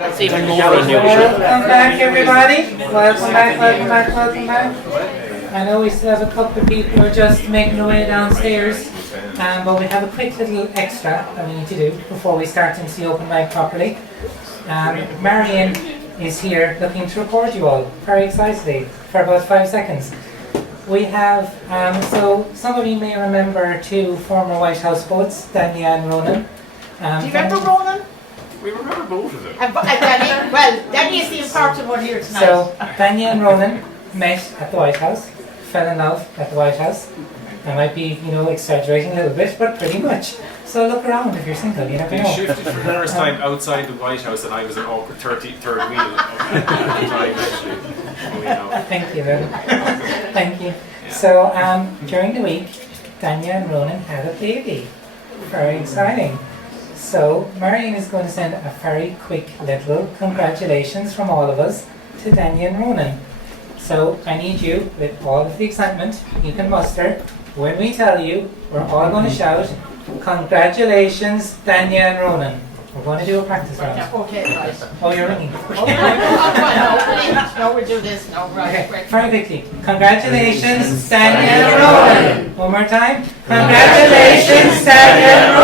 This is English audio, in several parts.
That's even more unusual. Welcome back, everybody. Welcome back, welcome back, welcome back. I know we still have a couple of people who are just making their way downstairs, but we have a quick little extra that we need to do before we start into the open mic properly. Marion is here looking to record you all very excitedly for about 5 seconds. We have, so some of you may remember two former White House poets, Dania and Ronan. Do you remember Ronan? We remember both of them. Danny, well, Danny is the important one here tonight. So, Dania and Ronan met at the White House, fell in love at the White House. I might be, exaggerating a little bit, but pretty much. So look around if you're single, you never They know. shifted for the first time outside the White House, and I was an awkward third wheel of the drive, actually. Thank you, Ronan. Thank you. So, during the week, Dania and Ronan had a baby. Very exciting. So, Marion is going to send a very quick little congratulations from all of us to Dania and Ronan. So, I need you, with all of the excitement you can muster, when we tell you, we're all going to shout, "Congratulations, Dania and Ronan." We're going to do a practice round. Okay, right. Oh, you're ringing. No, we'll do this. No, right. Okay, very quickly. Congratulations, Dania and Ronan. One more time. Congratulations, Dania and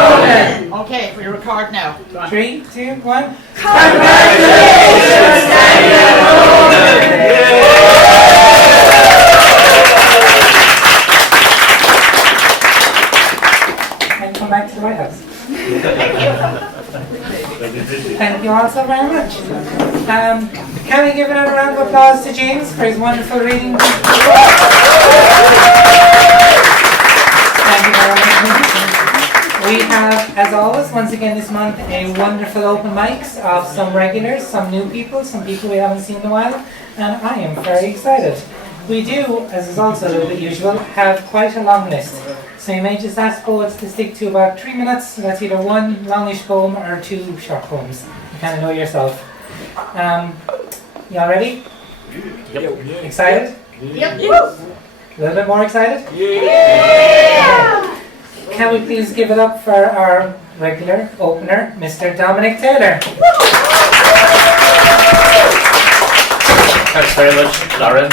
Ronan. Okay, we record now. 3, 2, 1. Congratulations, Dania and Ronan. And come back to the White House. Thank you all so very much. Can we give another round of applause to James for his wonderful reading? Thank you very much. We have, as always, once again this month, a wonderful open mics of some regulars, some new people, some people we haven't seen in a while, and I am very excited. We do, as is also a little bit usual, have quite a long list. So you may just ask poets to stick to about 3 minutes. So that's either one longish poem or 2 short poems. You kind of know yourself. You all ready? Yep. Excited? Yep. A little bit more excited? Yeah. Can we please give it up for our regular opener, Mr. Dominic Taylor? Thanks very much, Lauren.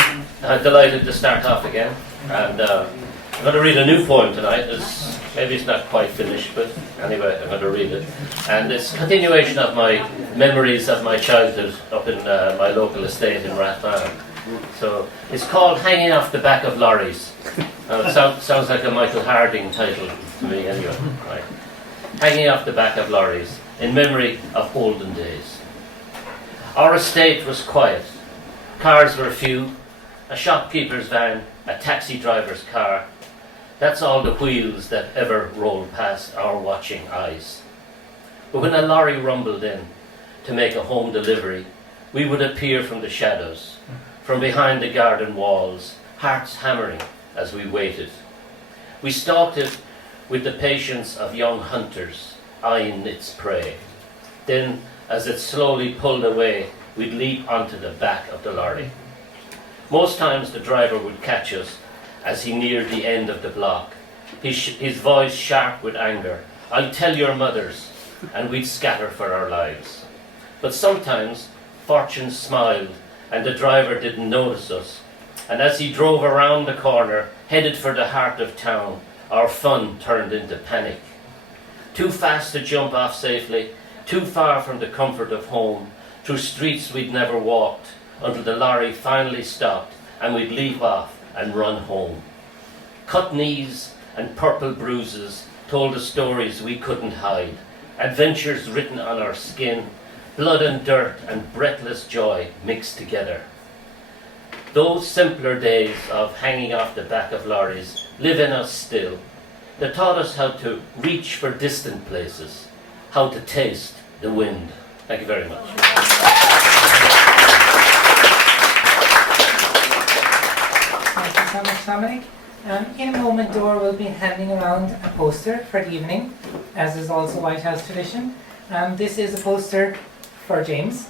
Delighted to start off again. And I'm going to read a new poem tonight. Maybe it's not quite finished, but anyway, I'm going to read it. And it's a continuation of my memories of my childhood up in my local estate in Rathfarnham. So it's called Hanging Off the Back of Lorries. It sounds like a Michael Harding title to me anyway. Right. Hanging Off the Back of Lorries, in memory of olden days. Our estate was quiet. Cars were few. A shopkeeper's van, a taxi driver's car. That's all the wheels that ever rolled past our watching eyes. But when a lorry rumbled in to make a home delivery, we would appear from the shadows, from behind the garden walls, hearts hammering as we waited. We stalked it with the patience of young hunters, eyeing its prey. Then, as it slowly pulled away, we'd leap onto the back of the lorry. Most times the driver would catch us as he neared the end of the block, his voice sharp with anger. "I'll tell your mothers," and we'd scatter for our lives. But sometimes fortune smiled and the driver didn't notice us, and as he drove around the corner, headed for the heart of town, our fun turned into panic. Too fast to jump off safely, too far from the comfort of home, through streets we'd never walked, until the lorry finally stopped and we'd leap off and run home. Cut knees and purple bruises told the stories we couldn't hide, adventures written on our skin, blood and dirt and breathless joy mixed together. Those simpler days of hanging off the back of lorries live in us still. They taught us how to reach for distant places, how to taste the wind. Thank you very much. Thank you so much, Dominic. In a moment, Dora will be handing around a poster for the evening, as is also White House tradition. This is a poster for James.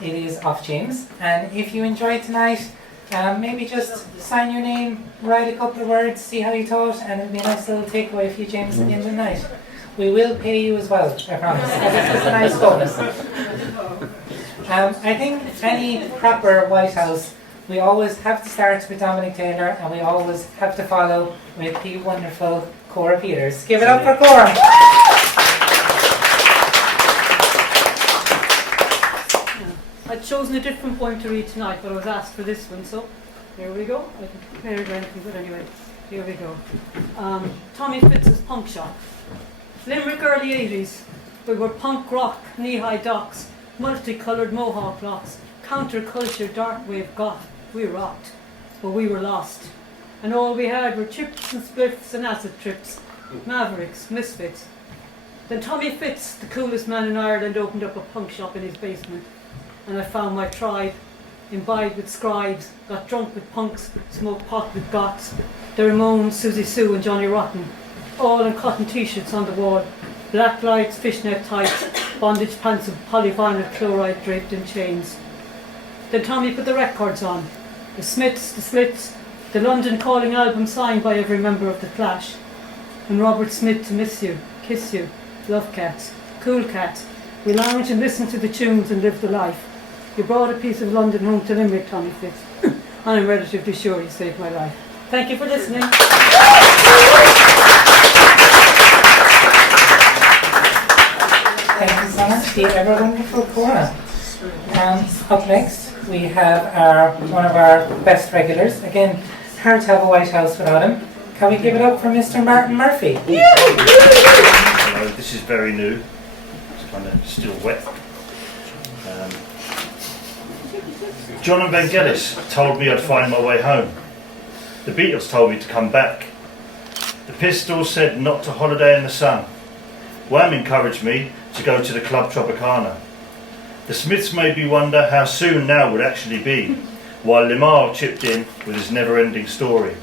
It is of James. And if you enjoyed tonight, maybe just sign your name, write a couple of words, see how you thought, and it'll be a nice little takeaway for you, James, at the end of the night. We will pay you as well, I promise. This is a nice bonus. I think any proper White House, we always have to start with Dominic Taylor and we always have to follow with the wonderful Cora Peters. Give it up for Cora. I'd chosen a different poem to read tonight, but I was asked for this one, so here we go. I can prepare it or anything, but anyway, here we go. Tommy Fitz's Punk Shop. Limerick early 80s. We were punk rock, knee-high docks, multicoloured mohawk locks, counter-culture, dark wave goth. We rocked, but we were lost. And all we had were chips and spliffs and acid trips, mavericks, misfits. Then Tommy Fitz, the coolest man in Ireland, opened up a punk shop in his basement. And I found my tribe, imbibed with scribes, got drunk with punks, smoked pot with goths, the Ramones, Susie Sue and Johnny Rotten, all in cotton t-shirts on the wall, black lights, fishnet tights, bondage pants of polyvinyl chloride draped in chains. Then Tommy put the records on, the Smiths, the Slits, the London Calling album signed by every member of the Clash, and Robert Smith to Miss You, Kiss You, Love Cats, Cool Cats. We lounge and listen to the tunes and live the life. You brought a piece of London home to Limerick, Tommy Fitz, and I'm relatively sure you saved my life. Thank you for listening. Thank you so much, the ever wonderful Cora. Up next, we have one of our best regulars. Again, hard to have a White House without him. Can we give it up for Mr. Martin Murphy? This is very new. It's kind of still wet. John and Vangelis told me I'd find my way home. The Beatles told me to come back. The Pistols said not to holiday in the sun. Wham encouraged me to go to the Club Tropicana. The Smiths made me wonder how soon now would actually be, while Limar chipped in with his never-ending story.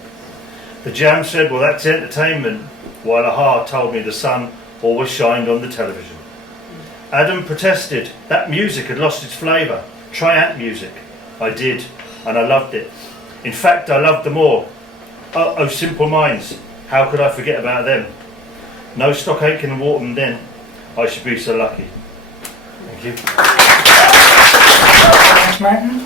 The Jam said, well, that's entertainment, while Aha told me the sun always shined on the television. Adam protested that music had lost its flavour. Try Ant music. I did, and I loved it. In fact, I loved them all. Oh, Simple Minds, how could I forget about them? No Stock Aitken and Waterman then. I should be so lucky. Thank you. Thanks, Martin.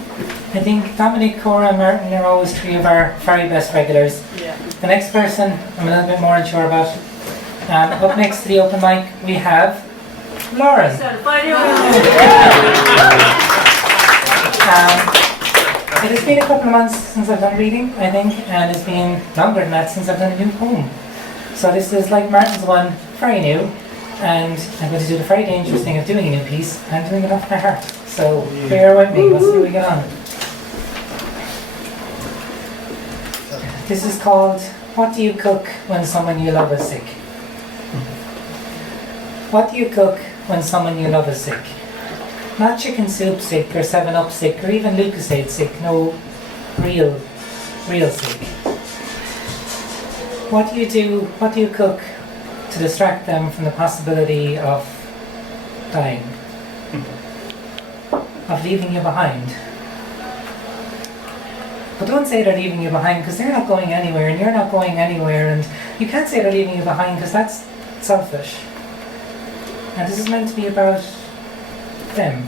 I think Dominic, Cora and Martin are always three of our very best regulars. Yeah. The next person I'm a little bit more unsure about. Up next to the open mic we have Lauren. It has been a couple of months since I've done reading, I think, and it's been longer than that since I've done a new poem. So this is like Martin's one, very new, and I'm going to do the very dangerous thing of doing a new piece and doing it off my heart. So bear with me, we'll see how we get on. This is called What Do You Cook When Someone You Love Is Sick? What do you cook when someone you love is sick? Not chicken soup sick or 7-Up sick or even Lucozade sick, no, real sick. What do you cook to distract them from the possibility of dying? Of leaving you behind? But don't say they're leaving you behind because they're not going anywhere and you're not going anywhere, and you can't say they're leaving you behind because that's selfish. And this is meant to be about them.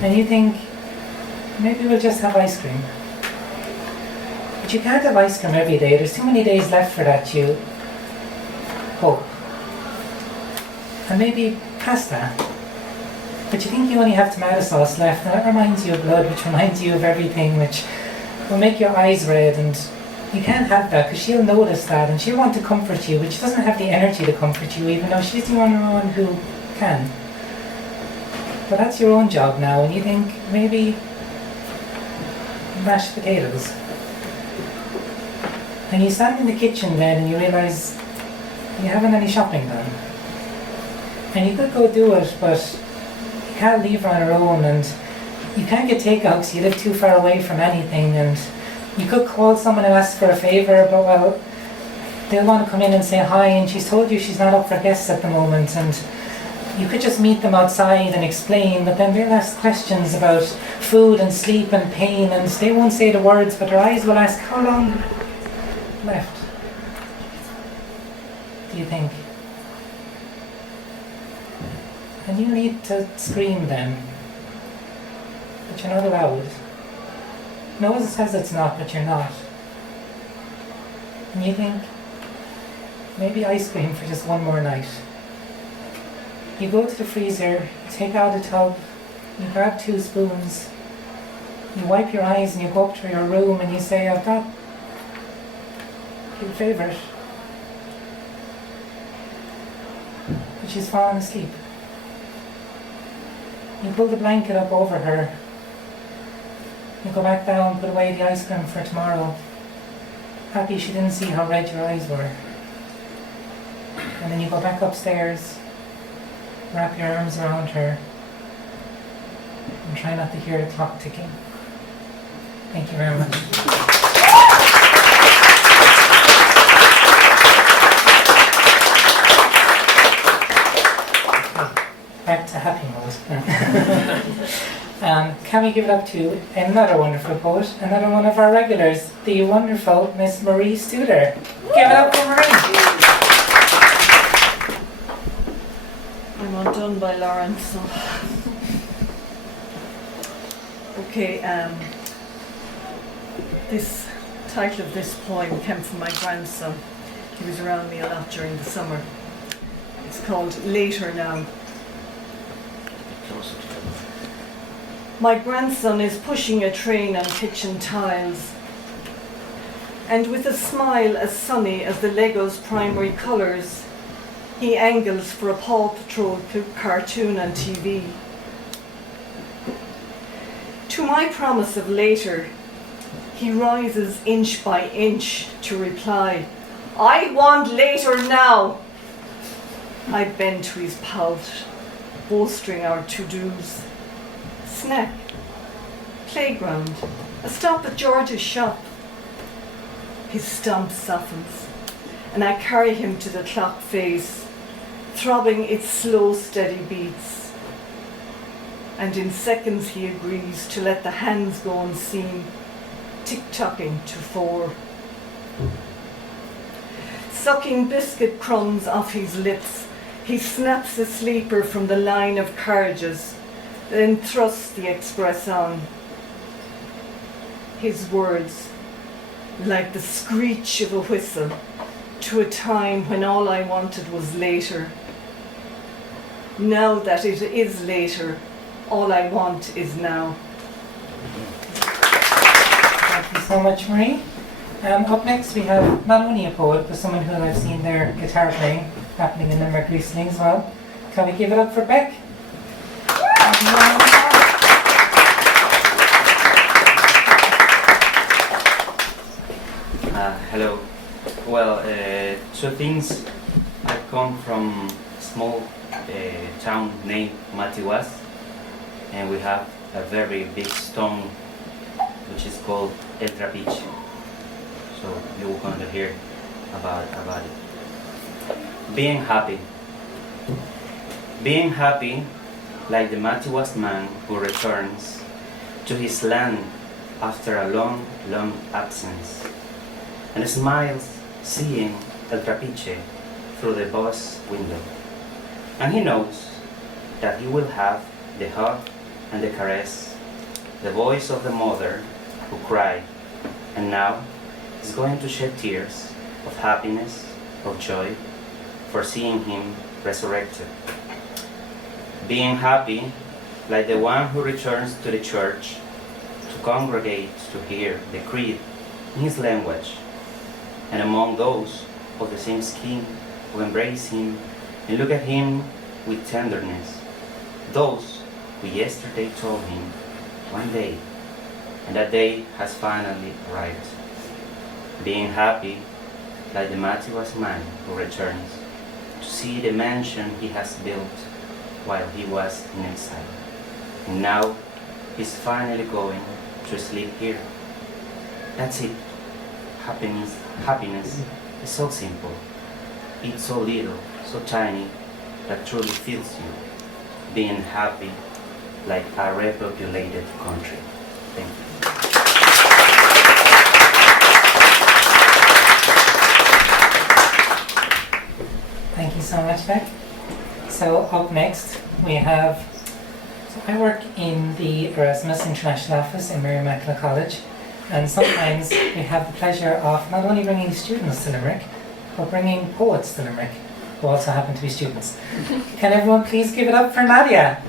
And you think, maybe we'll just have ice cream. But you can't have ice cream every day. There's too many days left for that, you hope. And maybe pasta. But you think you only have tomato sauce left, and that reminds you of blood, which reminds you of everything, which will make your eyes red, and you can't have that because she'll notice that and she'll want to comfort you, but she doesn't have the energy to comfort you, even though she's the only one who can. But that's your own job now, and you think maybe mashed potatoes. And you stand in the kitchen then and you realise you haven't any shopping done. And you could go do it, but you can't leave her on her own, and you can't get takeout because you live too far away from anything, and you could call someone who asks for a favour, but well, they'll want to come in and say hi, and she's told you she's not up for guests at the moment, and you could just meet them outside and explain, but then they'll ask questions about food and sleep and pain, and they won't say the words, but their eyes will ask, how long left, do you think? And you need to scream then. but you're not allowed. Nose says it's not, but you're not. And you think, maybe ice cream for just one more night. You go to the freezer, you take out a tub, you grab 2 spoons, you wipe your eyes and you go up to your room and you say, I've got your favourite. But she's fallen asleep. You pull the blanket up over her. You go back down, put away the ice cream for tomorrow. Happy she didn't see how red your eyes were. And then you go back upstairs, wrap your arms around her, and try not to hear the clock ticking. Thank you very much. Back to happy mode. Can we give it up to another wonderful poet, another one of our regulars, the wonderful Miss Marie Studer. Give it up for Marie. I'm undone by Lauren, so. Okay, this title of this poem came from my grandson. He was around me a lot during the summer. It's called Later Now. Closer to them. My grandson is pushing a train on kitchen tiles, and with a smile as sunny as the Lego's primary colours, he angles for a Paw Patrol cartoon on TV. To my promise of later, he rises inch by inch to reply, I want later now. I bend to his pout, bolstering our to-dos. Snack, playground, a stop at George's shop. His stomp softens, and I carry him to the clock face, throbbing its slow, steady beats. And in seconds he agrees to let the hands go unseen, tick-tocking to 4. Sucking biscuit crumbs off his lips, he snaps a sleeper from the line of carriages, then thrusts the express on. His words, like the screech of a whistle, to a time when all I wanted was later. Now that it is later, all I want is now. Thank you so much, Marie. Up next we have not only a poet, but someone who I've seen their guitar playing happening in Limerick recently as well. Can we give it up for Beck? Hello. Well, 2 things. I come from a small town named Matiwas, and we have a very big stone which is called El Trapiche. So you're going to hear about it. Being happy. Being happy like the Matiwas man who returns to his land after a long, long absence, and smiles seeing El Trapiche through the bus window. And he knows that he will have the hug and the caress, the voice of the mother who cried, and now is going to shed tears of happiness, of joy, for seeing him resurrected. Being happy like the one who returns to the church to congregate to hear the creed in his language, and among those of the same skin who embrace him and look at him with tenderness, those who yesterday told him one day, and that day has finally arrived. Being happy like the Matiwas man who returns to see the mansion he has built while he was in exile, and now he's finally going to sleep here. That's it. Happiness is so simple. It's so little, so tiny, that truly fills you. Being happy like a repopulated country. Thank you. Thank you so much, Beck. So up next we have I work in the Erasmus International Office in Mary Immaculate College, and sometimes we have the pleasure of not only bringing students to Limerick, but bringing poets to Limerick, who also happen to be students. Can everyone please give it up for Nadia?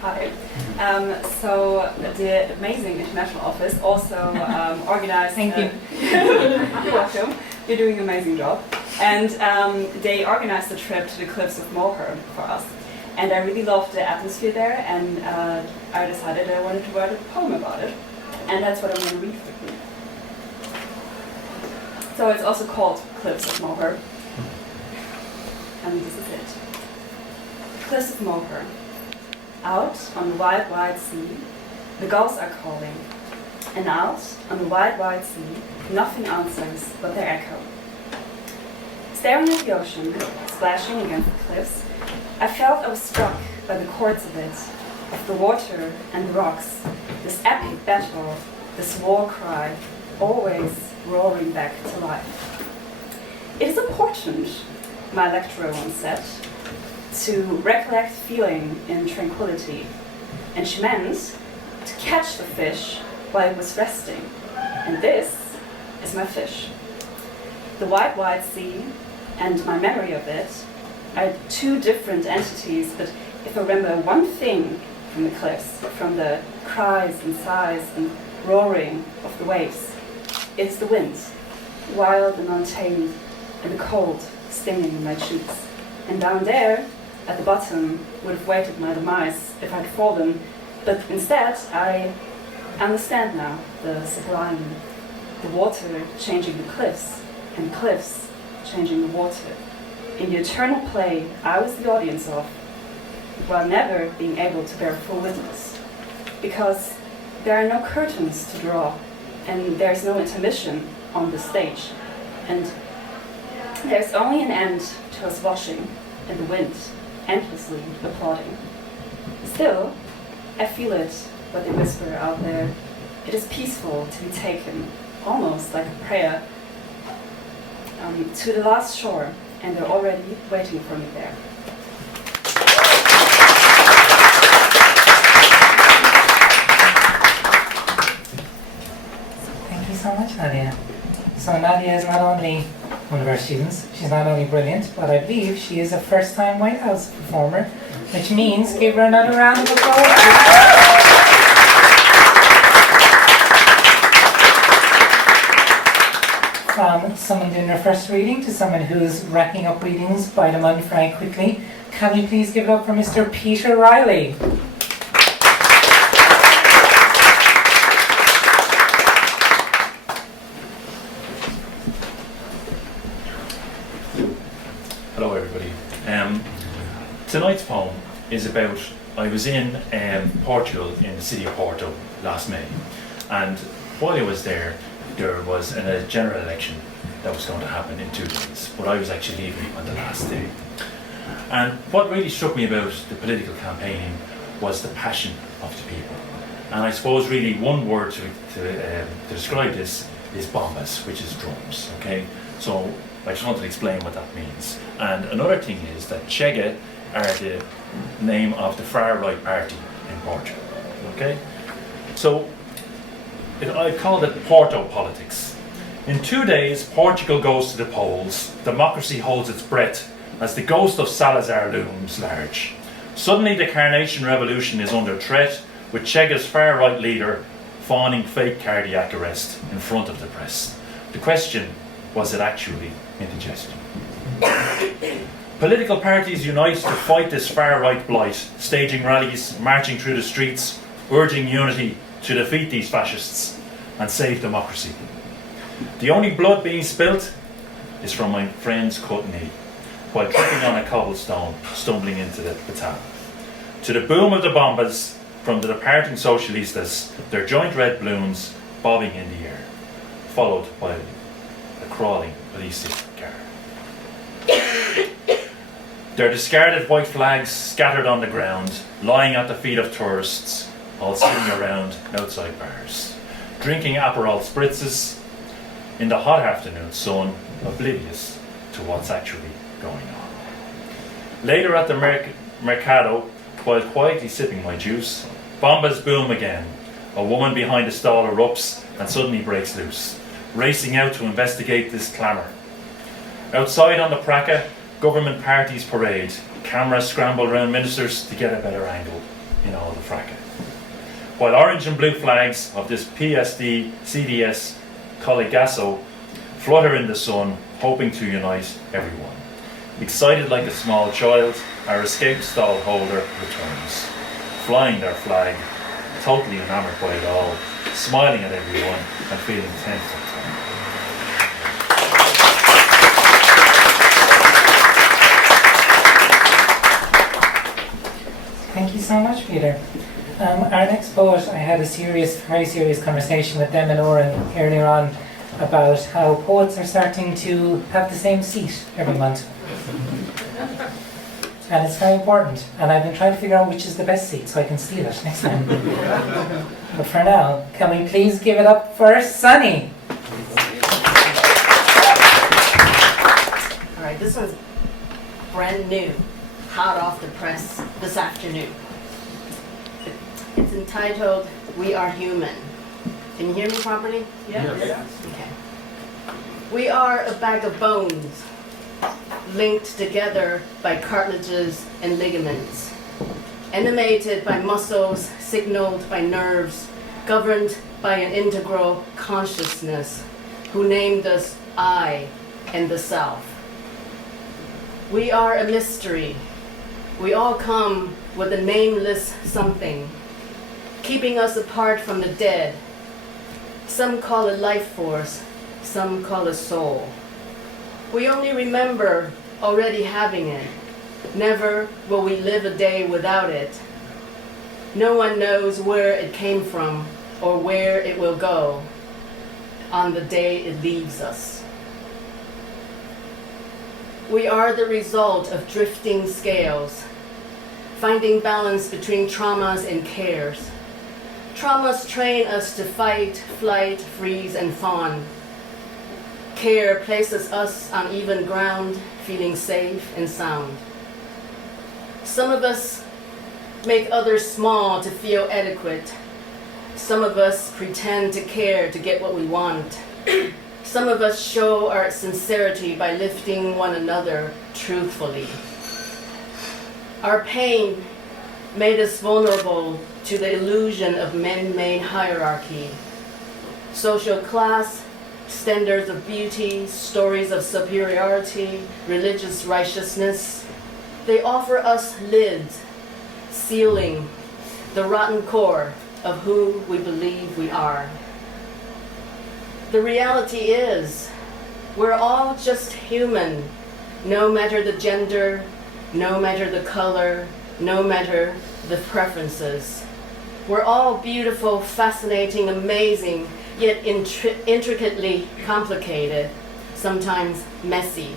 Hi. So the amazing International Office also organized... Thank you. You're welcome. You're doing an amazing job. And they organized a trip to the Cliffs of Moher for us. And I really loved the atmosphere there, and I decided I wanted to write a poem about it. And that's what I'm going to read for you. So it's also called Cliffs of Moher. And this is it. Cliffs of Moher. Out on the wide, wide sea, the gulls are calling. And out on the wide, wide sea, nothing answers but their echo. Staring at the ocean, splashing against the cliffs, I felt I was struck by the chords of it, of the water and the rocks, this epic battle, this war cry, always roaring back to life. It is important, my lecturer once said, to recollect feeling in tranquility, and she meant to catch the fish while it was resting, and this is my fish. The wide, wide sea and my memory of it are two different entities, but if I remember one thing from the cliffs, from the cries and sighs and roaring of the waves, it's the wind, wild and untamed, and the cold stinging in my cheeks. And down there, at the bottom, would have waited my demise if I'd fallen, but instead I understand now the sublime, the water changing the cliffs, and cliffs changing the water. In the eternal play I was the audience of, while never being able to bear full witness. Because there are no curtains to draw, and there's no intermission on the stage, and there's only an end to us watching, and the wind endlessly applauding. Still, I feel it, what they whisper out there. It is peaceful to be taken, almost like a prayer, to the last shore, and they're already waiting for me there. Thank you so much, Nadia. So Nadia is not only one of our students, she's not only brilliant, but I believe she is a first-time White House performer, which means give her another round of applause. From someone doing their first reading to someone who's racking up readings by the month very quickly, can we please give it up for Mr. Peter Riley? Hello everybody. Tonight's poem is about, I was in Portugal, in the city of Porto last May, and while I was there was a general election that was going to happen in 2 days, but I was actually leaving on the last day. And what really struck me about the political campaigning was the passion of the people. And I suppose really one word to describe this is bombas, which is drums, okay? So I just wanted to explain what that means. And another thing is that Chega are the name of the far-right party in Portugal, okay? So I called it Porto politics. In 2 days, Portugal goes to the polls. Democracy holds its breath as the ghost of Salazar looms large. Suddenly the Carnation Revolution is under threat, with Chega's far-right leader fawning fake cardiac arrest in front of the press. The question, was it actually indigestion? Political parties unite to fight this far-right blight, staging rallies, marching through the streets, urging unity to defeat these fascists and save democracy. The only blood being spilt is from my friend's cut knee, while tripping on a cobblestone, stumbling into the baton. To the boom of the bombas from the departing socialistas, their joint red balloons bobbing in the air, followed by a crawling police car. Their discarded white flags scattered on the ground, lying at the feet of tourists, all sitting around outside bars, drinking Aperol spritzes in the hot afternoon sun, oblivious to what's actually going on. Later at the Mercado, while quietly sipping my juice, bombas boom again. A woman behind a stall erupts and suddenly breaks loose, racing out to investigate this clamour. Outside on the Praca, government parties parade. Cameras scramble around ministers to get a better angle in all the fracas. While orange and blue flags of this PSD, CDS, Coligasso flutter in the sun, hoping to unite everyone. Excited like a small child, our escaped stall holder returns, flying their flag, totally enamoured by it all, smiling at everyone and feeling 10 for 10. Thank you so much, Peter. Our next poet, I had a very serious conversation with them and Oren earlier on about how poets are starting to have the same seat every month. And it's very important. And I've been trying to figure out which is the best seat so I can steal it next time. But for now, can we please give it up for Sunny? All right, this one's brand new, hot off the press this afternoon. It's entitled, We Are Human. Can you hear me properly? Yes. Okay. We are a bag of bones, linked together by cartilages and ligaments, animated by muscles, signaled by nerves, governed by an integral consciousness, who named us I and the Self. We are a mystery. We all come with a nameless something, keeping us apart from the dead. Some call it life force, some call it soul. We only remember already having it. Never will we live a day without it. No one knows where it came from or where it will go on the day it leaves us. We are the result of drifting scales, finding balance between traumas and cares. Traumas train us to fight, flight, freeze, and fawn. Care places us on even ground, feeling safe and sound. Some of us make others small to feel adequate. Some of us pretend to care to get what we want. Some of us show our sincerity by lifting one another truthfully. Our pain made us vulnerable to the illusion of man-made hierarchy. Social class, standards of beauty, stories of superiority, religious righteousness, they offer us lids, sealing the rotten core of who we believe we are. The reality is, we're all just human, no matter the gender, no matter the color, no matter the preferences. We're all beautiful, fascinating, amazing, yet intricately complicated, sometimes messy.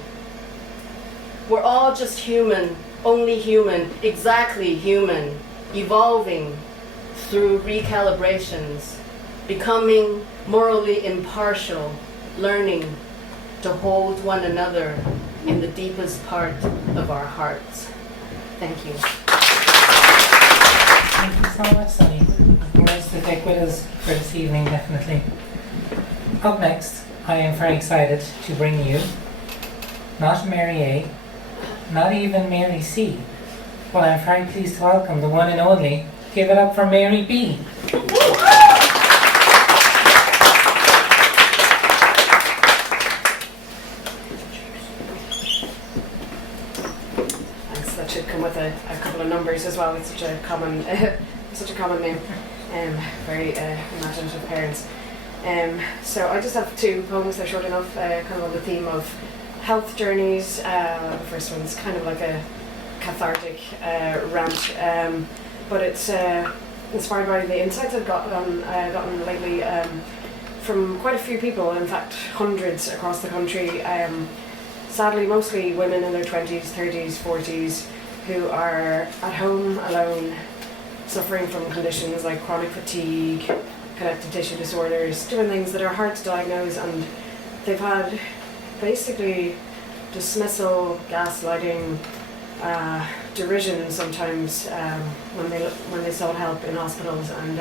We're all just human, only human, exactly human, evolving through recalibrations, becoming morally impartial, learning to hold one another in the deepest part of our hearts. Thank you. Thank you so much, Sunny. Words to take with us for this evening, definitely. Up next, I am very excited to bring you not Mary A, not even Mary C, but I'm very pleased to welcome the one and only. Give it up for Mary B. That should come with a couple of numbers as well. It's such a common name. Very imaginative parents. So I just have two poems. They're short enough, kind of on the theme of health journeys. The first one's kind of like a cathartic rant, but it's inspired by the insights I've gotten lately from quite a few people. In fact, hundreds across the country. Sadly, mostly women in their 20s, 30s, 40s, who are at home alone, suffering from conditions like chronic fatigue, connective tissue disorders, doing things that are hard to diagnose, and they've had basically dismissal, gaslighting, derision sometimes when they sought help in hospitals, and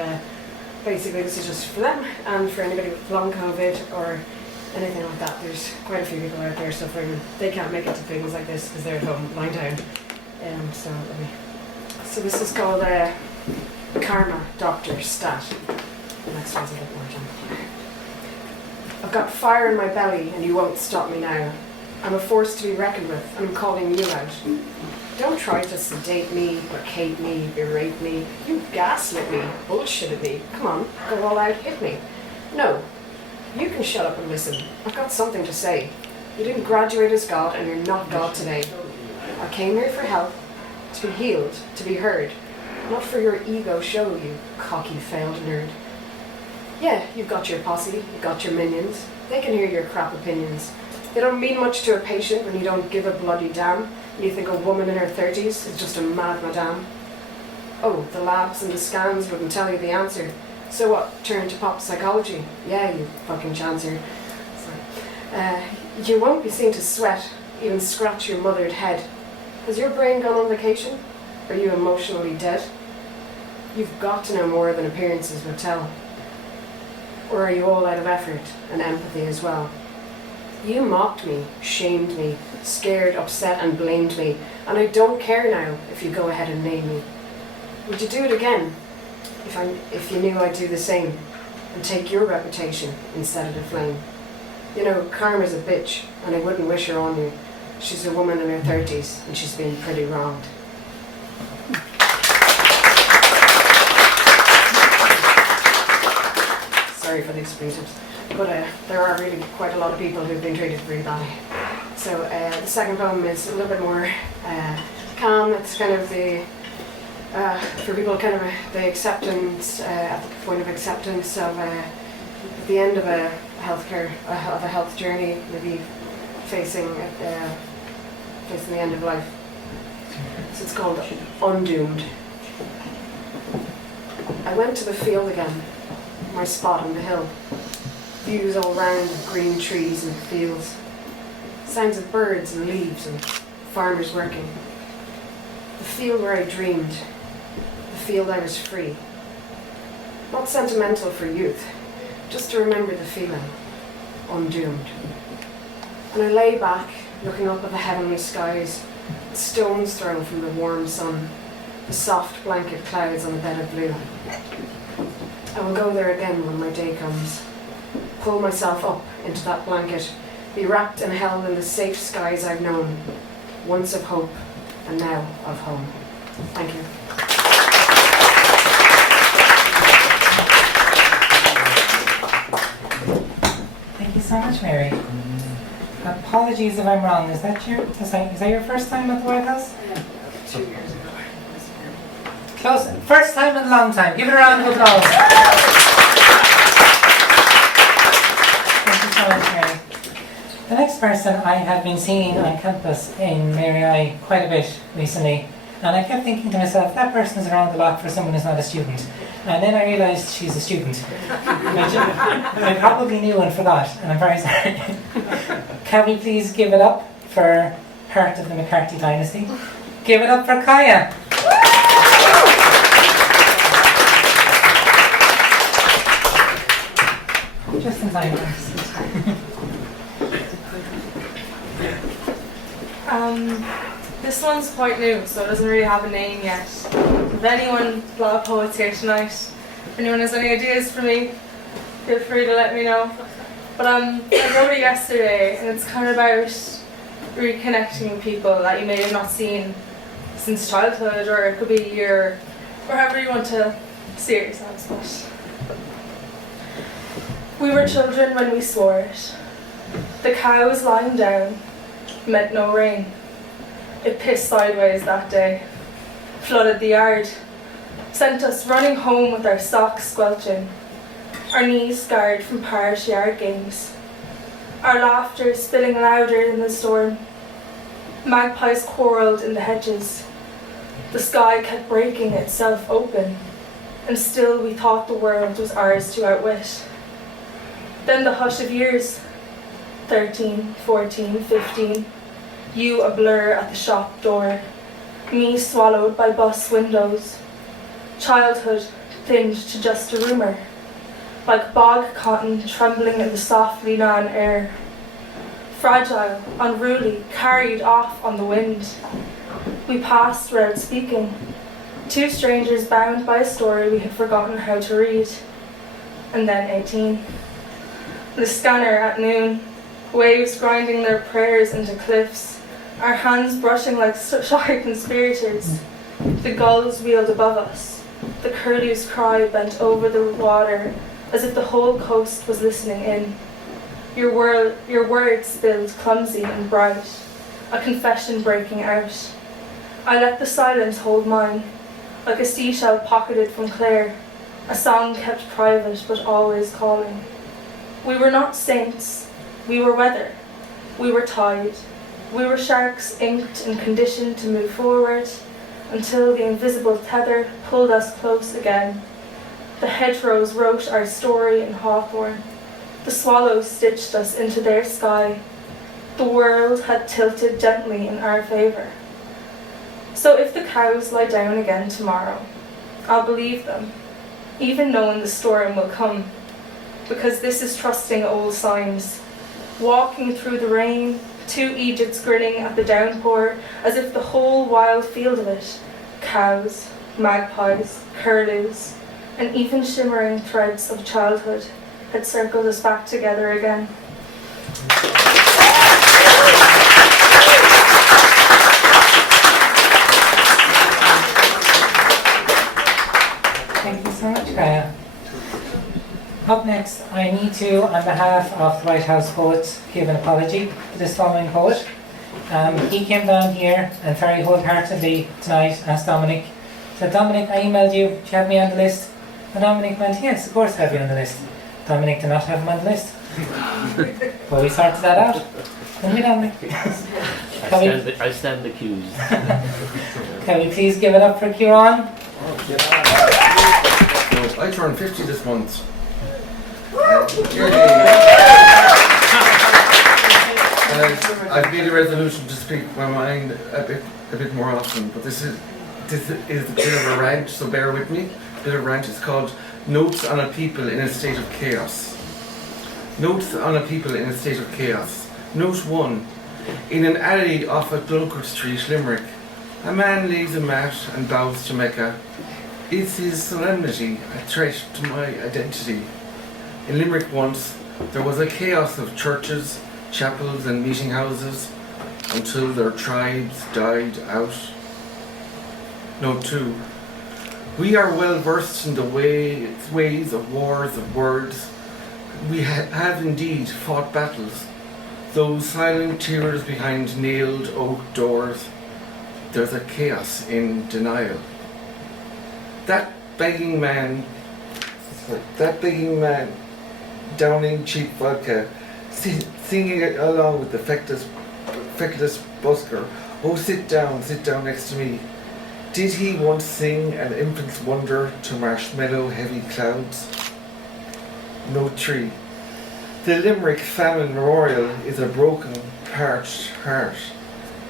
basically this is just for them and for anybody with long COVID or anything like that. There's quite a few people out there suffering. They can't make it to things like this because they're at home lying down. So this is called Karma Doctor Stat. The next one's a bit more gentle. I've got fire in my belly and you won't stop me now. I'm a force to be reckoned with and I'm calling you out. Don't try to sedate me, placate me, berate me. You gaslit me, bullshitted me. Come on, go all out, hit me. No, you can shut up and listen. I've got something to say. You didn't graduate as God and you're not God today. I came here for help, to be healed, to be heard. Not for your ego show, you cocky failed nerd. Yeah, you've got your posse, you've got your minions. They can hear your crap opinions. They don't mean much to a patient when you don't give a bloody damn. And you think a woman in her 30s is just a mad madame. Oh, the labs and the scans wouldn't tell you the answer. So what, turn to pop psychology? Yeah, you fucking chancer. You won't be seen to sweat, even scratch your mothered head. Has your brain gone on vacation? Are you emotionally dead? You've got to know more than appearances would tell. Or are you all out of effort and empathy as well? You mocked me, shamed me, scared, upset and blamed me, and I don't care now if you go ahead and name me. Would you do it again if you knew I'd do the same and take your reputation instead of the flame? You know, Karma's a bitch and I wouldn't wish her on you. She's a woman in her 30s and she's been pretty wronged. Sorry for the expletives, but there are really quite a lot of people who've been treated really badly. So the second poem is a little bit more calm. It's kind of the for people kind of the acceptance at the point of acceptance of at the end of a health journey, maybe facing the end of life. So it's called Undoomed. I went to the field again, my spot on the hill. Views all round of green trees and fields. Sounds of birds and leaves and farmers working. The field where I dreamed. The field I was free. Not sentimental for youth, just to remember the feeling. Undoomed. And I lay back, looking up at the heavenly skies, the stones thrown from the warm sun, the soft blanket clouds on a bed of blue. I will go there again when my day comes. Pull myself up into that blanket, be wrapped and held in the safe skies I've known, once of hope and now of home. Thank you. Thank you so much, Mary. Apologies if I'm wrong. Is that your first time at the White House? 2 years ago. Close. First time in a long time. Give it a round of applause. Thank you so much, Mary. The next person I have been seeing on campus in Mary I quite a bit recently, and I kept thinking to myself, that person is around the block for someone who's not a student. And then I realised she's a student, which I probably knew and forgot, and I'm very sorry. Can we please give it up for part of the McCarthy dynasty? Give it up for Kaya. Just in time. This one's quite new, so it doesn't really have a name yet. If anyone, a lot of poets here tonight, if anyone has any ideas for me, feel free to let me know. But I wrote it yesterday, and it's kind of about reconnecting with people that you may have not seen since childhood, or it could be a year, or however you want to see it yourselves. But we were children when we swore it. The cows lying down meant no rain. It pissed sideways that day, flooded the yard, sent us running home with our socks squelching, our knees scarred from parish yard games, our laughter spilling louder than the storm. Magpies quarrelled in the hedges. The sky kept breaking itself open, and still we thought the world was ours to outwit. Then the hush of years, 13, 14, 15, you a blur at the shop door, me swallowed by bus windows. Childhood thinned to just a rumour, like bog cotton trembling in the softly nan air. Fragile, unruly, carried off on the wind. We passed without speaking, two strangers bound by a story we had forgotten how to read. And then 18. The scanner at noon, waves grinding their prayers into cliffs, our hands brushing like shy conspirators. The gulls wheeled above us, the curlew's cry bent over the water, as if the whole coast was listening in. Your words spilled clumsy and bright, a confession breaking out. I let the silence hold mine, like a seashell pocketed from Clare, a song kept private but always calling. We were not saints, we were weather, we were tide, we were sharks inked and conditioned to move forward until the invisible tether pulled us close again. The hedgerows wrote our story in hawthorn, the swallows stitched us into their sky. The world had tilted gently in our favour. So if the cows lie down again tomorrow, I'll believe them, even knowing the storm will come, because this is trusting old signs. Walking through the rain, two Egypts grinning at the downpour, as if the whole wild field of it, cows, magpies, curlews, and even shimmering threads of childhood, had circled us back together again. Thank you so much, Kaya. Up next, I need to, on behalf of the White House Poets, give an apology to this following poet. He came down here and very wholeheartedly tonight asked Dominic, said, Dominic, I emailed you, do you have me on the list? And Dominic went, yes, of course I have you on the list. Dominic did not have him on the list. But we sorted that out. Didn't we, Dominic? I stand accused. Can we please give it up for Kieran? I turned 50 this month. I've made a resolution to speak my mind a bit more often, but this is a bit of a rant, so bear with me. A bit of a rant. It's called Notes on a People in a State of Chaos. Notes on a People in a State of Chaos. Note 1. In an alley off at Dulcourt Street, Limerick, a man lays a mat and bows to Mecca. Is his solemnity a threat to my identity? In Limerick once, there was a chaos of churches, chapels and meeting houses until their tribes died out. Note 2. We are well versed in the ways of wars of words. We have indeed fought battles, those silent tears behind nailed oak doors. There's a chaos in denial. That begging man downing cheap vodka, singing along with the feckless busker. Oh, sit down next to me. Did he once sing an infant's wonder to marshmallow heavy clouds? Note 3. The Limerick Famine Memorial is a broken, parched heart,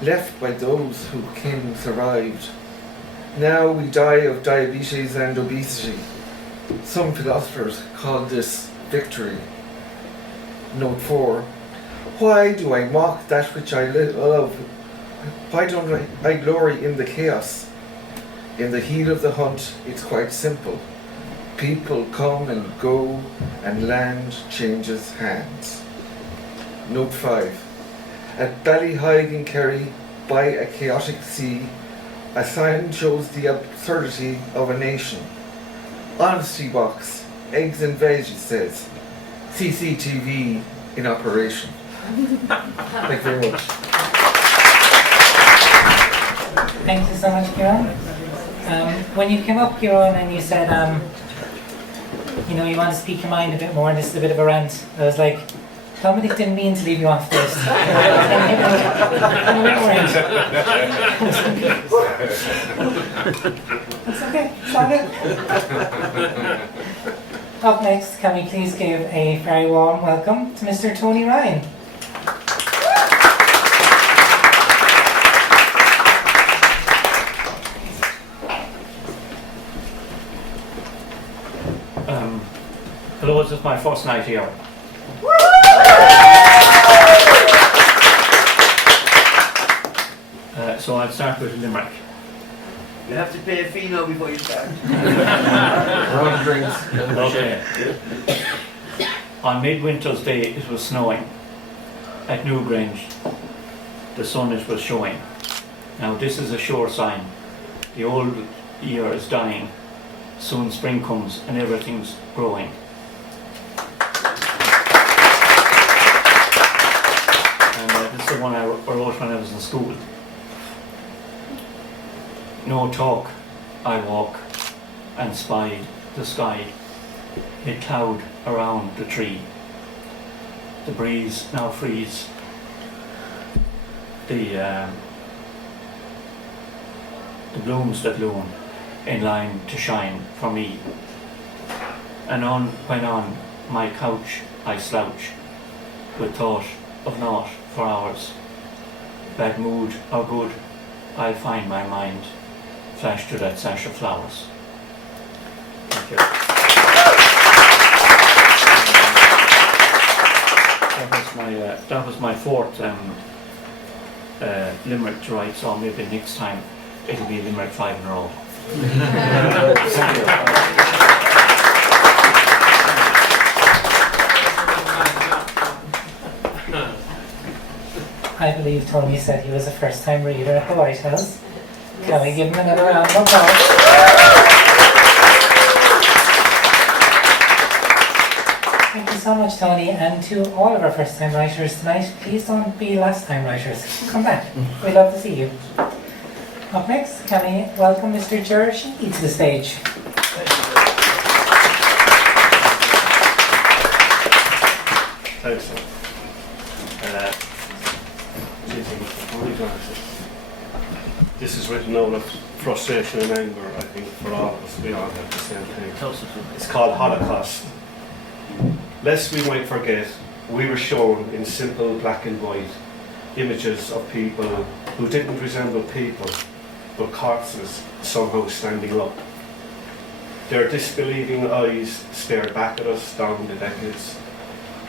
left by those whose kin survived. Now we die of diabetes and obesity. Some philosophers call this victory. Note 4. Why do I mock that which I love? Why don't I glory in the chaos? In the heat of the hunt, it's quite simple. People come and go, and land changes hands. Note 5. At Ballyhaig in Kerry, by a chaotic sea, a sign shows the absurdity of a nation. Honesty box, eggs and veg, it says. CCTV in operation. Thank you very much. Thank you so much, Kieran. When you came up, Kieran, and you said, you want to speak your mind a bit more, and this is a bit of a rant, I was like, Dominic didn't mean to leave you off this. It's okay, it's all good. Up next, can we please give a very warm welcome to Mr. Tony Ryan. suppose it's my first night here. So I'll start with a limerick. You have to pay a fee now before you start. Round drinks. Okay. On midwinter's day it was snowing. At Newgrange the sun it was showing. Now this is a sure sign. The old year is dying. Soon spring comes and everything's growing. And this is the one I wrote when I was in school. No talk, I walk and spy the sky. It cloud around the tree. The breeze now frees. The blooms that bloom in line to shine for me. And on went on my couch I slouch, with thought of naught for hours. Bad mood or good, I'll find my mind flash through that sash of flowers. Thank you. That was my fourth limerick to write, so maybe next time it'll be limerick 5 in a row. Thank you. I believe Tony said he was a first-time reader at the White House. Can we give him another round of applause? Thank you so much, Tony, and to all of our first-time writers tonight, please don't be last-time writers. Come back. We'd love to see you. Up next, can we welcome Mr. Ger Sheehy to the stage. Thanks. This is written out of frustration and anger, I think, for all of us. We all have the same thing. It's called Holocaust. Lest we might forget, we were shown in simple black and white images of people who didn't resemble people, but corpses somehow standing up. Their disbelieving eyes stared back at us down the decades,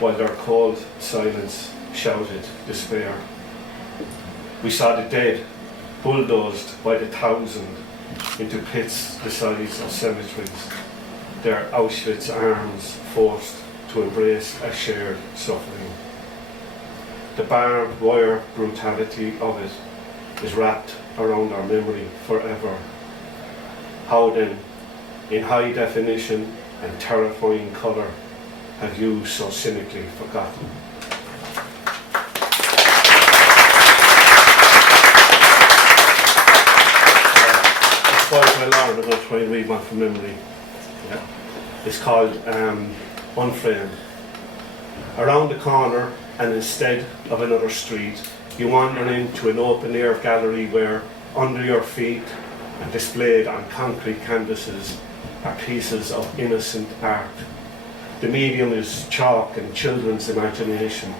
while their cold silence shouted despair. We saw the dead bulldozed by the thousand into pits the size of cemeteries, their Auschwitz arms forced to embrace a shared suffering. The barbed wire brutality of it is wrapped around our memory forever. How then, in high definition and terrifying colour, have you so cynically forgotten? By Lauren, I'm going to try and read one from memory. Yeah. It's called Unframed. Around the corner, and instead of another street, you wander into an open air gallery where, under your feet and displayed on concrete canvases, are pieces of innocent art. The medium is chalk and children's imagination,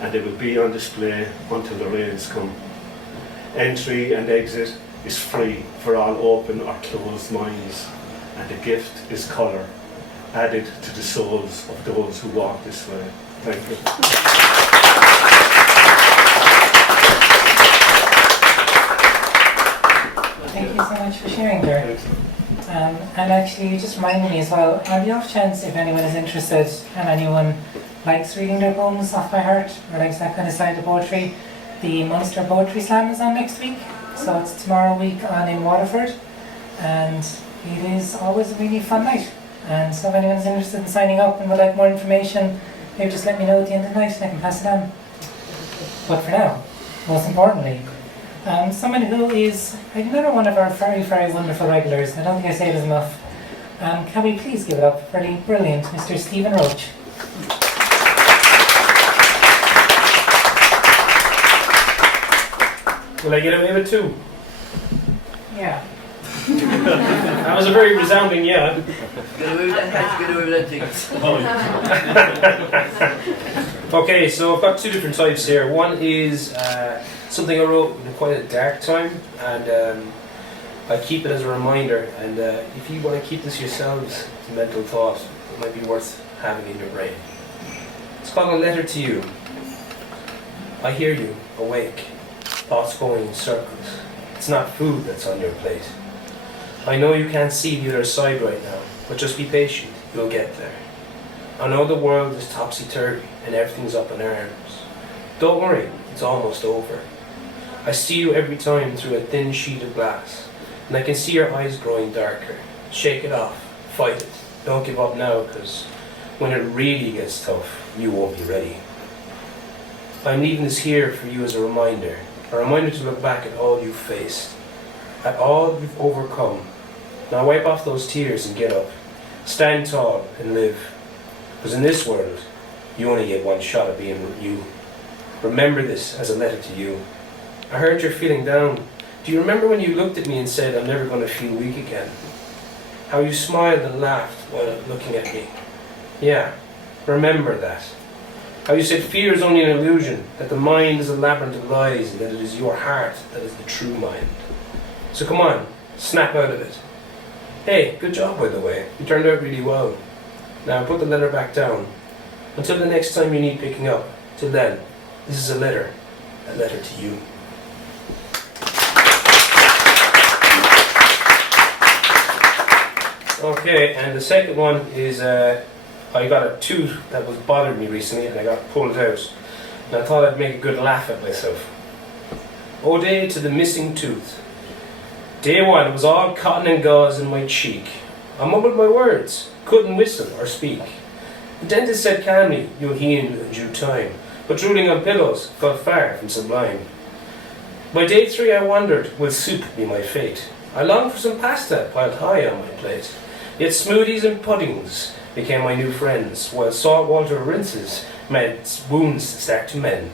and it will be on display until the rains come. Entry and exit is free for all open or closed minds, and the gift is colour, added to the souls of those who walk this way. Thank you. Thank you so much for sharing, Ger. And actually, you just reminded me as well, on the off chance if anyone is interested and anyone likes reading their poems off by heart or likes that kind of side of poetry, the Munster Poetry Slam is on next week. So it's tomorrow week on in Waterford, and it is always a really fun night. And so if anyone's interested in signing up and would like more information, maybe just let me know at the end of the night and I can pass it on. But for now, most importantly, someone who is another one of our very, very wonderful regulars, I don't think I say it enough, can we please give it up for the brilliant Mr. Stephen Roach. Will I get away with 2? Yeah. That was a very resounding yeah. Get away with that hat, get away with that thing. Okay, so I've got 2 different types here. One is something I wrote in quite a dark time, and I keep it as a reminder. And if you want to keep this yourselves, it's a mental thought. It might be worth having in your brain. It's called A Letter to You. I hear you, awake, thoughts going in circles. It's not food that's on your plate. I know you can't see the other side right now, but just be patient, you'll get there. I know the world is topsy-turvy and everything's up in arms. Don't worry, it's almost over. I see you every time through a thin sheet of glass, and I can see your eyes growing darker. Shake it off, fight it. Don't give up now, because when it really gets tough, you won't be ready. I'm leaving this here for you as a reminder to look back at all you've faced, at all you've overcome. Now wipe off those tears and get up. Stand tall and live, because in this world, you only get one shot at being you. Remember this as a letter to you. I heard you're feeling down. Do you remember when you looked at me and said, I'm never going to feel weak again? How you smiled and laughed while looking at me. Yeah, remember that. How you said fear is only an illusion, that the mind is a labyrinth of lies, and that it is your heart that is the true mind. So come on, snap out of it. Hey, good job by the way, you turned out really well. Now put the letter back down. Until the next time you need picking up, till then, this is a letter to you. Okay, and the second one is I got a tooth that was bothering me recently and I got pulled out. And I thought I'd make a good laugh at myself. Oh day to the missing tooth. Day one, it was all cotton and gauze in my cheek. I mumbled my words, couldn't whistle or speak. The dentist said calmly, you'll heal in due time. But drooling on pillows got far from sublime. By day three I wondered, will soup be my fate? I longed for some pasta piled high on my plate. Yet smoothies and puddings became my new friends, while saltwater rinses made wounds start to mend.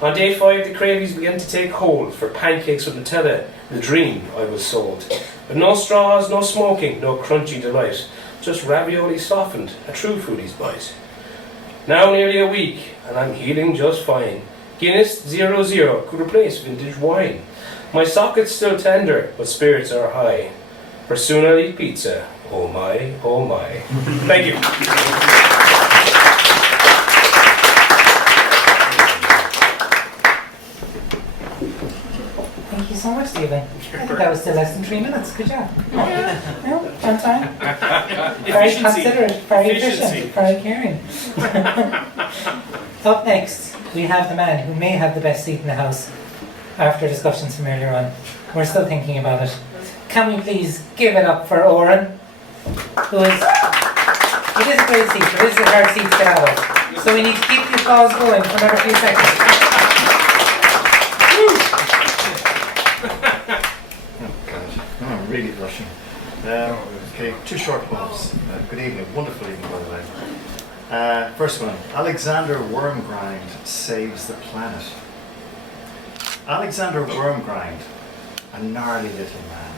On day 5 the cravings began to take hold for pancakes with Nutella, the dream I was sold. But no straws, no smoking, no crunchy delight, just ravioli softened, a true foodie's bite. Now nearly a week, and I'm healing just fine. Guinness 00 could replace vintage wine. My socket's still tender, but spirits are high. For soon I'll eat pizza. Oh my, oh my. Thank you. Thank you so much, Stephen. I think that was still less than 3 minutes. Good job. No, on time. Very considerate, very efficient, very caring. Up next, we have the man who may have the best seat in the house after discussions from earlier on. We're still thinking about it. Can we please give it up for Oren, who is... It is a great seat, but it is a hard seat to get out of. So we need to keep the applause going for another few seconds. I'm really blushing. Okay, 2 short poems. Good evening, wonderful evening by the way. First one, Alexander Wormgrind saves the planet. Alexander Wormgrind, a gnarly little man,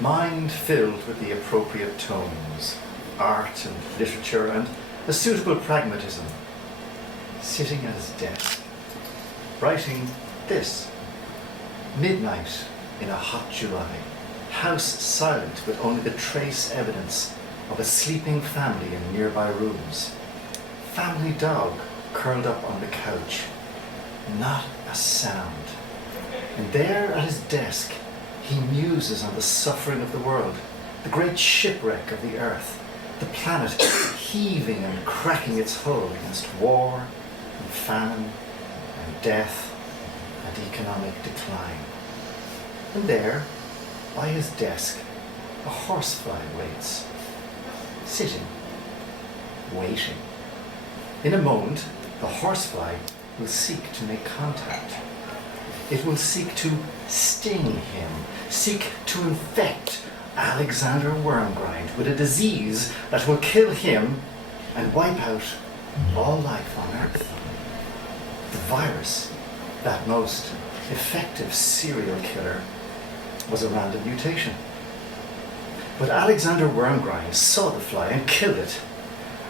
mind filled with the appropriate tones, art and literature and a suitable pragmatism, sitting at his desk, writing this. Midnight in a hot July, house silent with only the trace evidence of a sleeping family in nearby rooms. Family dog curled up on the couch, not a sound. And there at his desk, he muses on the suffering of the world, the great shipwreck of the earth, the planet heaving and cracking its hull against war and famine and death and economic decline. And there, by his desk, a horsefly waits, sitting, waiting. In a moment, the horsefly will seek to make contact. It will seek to sting him, seek to infect Alexander Wormgrind with a disease that will kill him and wipe out all life on Earth. The virus, that most effective serial killer, was a random mutation. But Alexander Wormgrind saw the fly and killed it.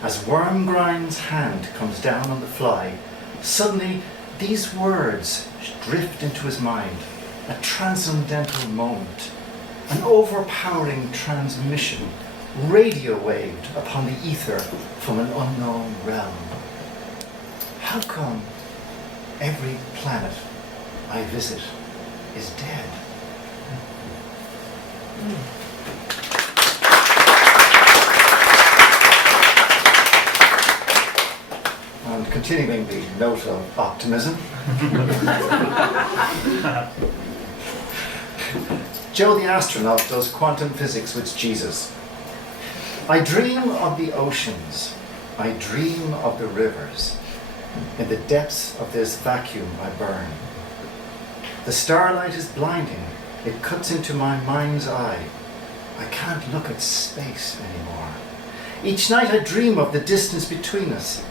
As Wormgrind's hand comes down on the fly, suddenly these words drift into his mind, a transcendental moment, an overpowering transmission radio waved upon the ether from an unknown realm. How come every planet I visit is dead? And continuing the note of optimism, Joe the astronaut does quantum physics with Jesus. I dream of the oceans, I dream of the rivers. In the depths of this vacuum I burn. The starlight is blinding, it cuts into my mind's eye. I can't look at space anymore. Each night I dream of the distance between us.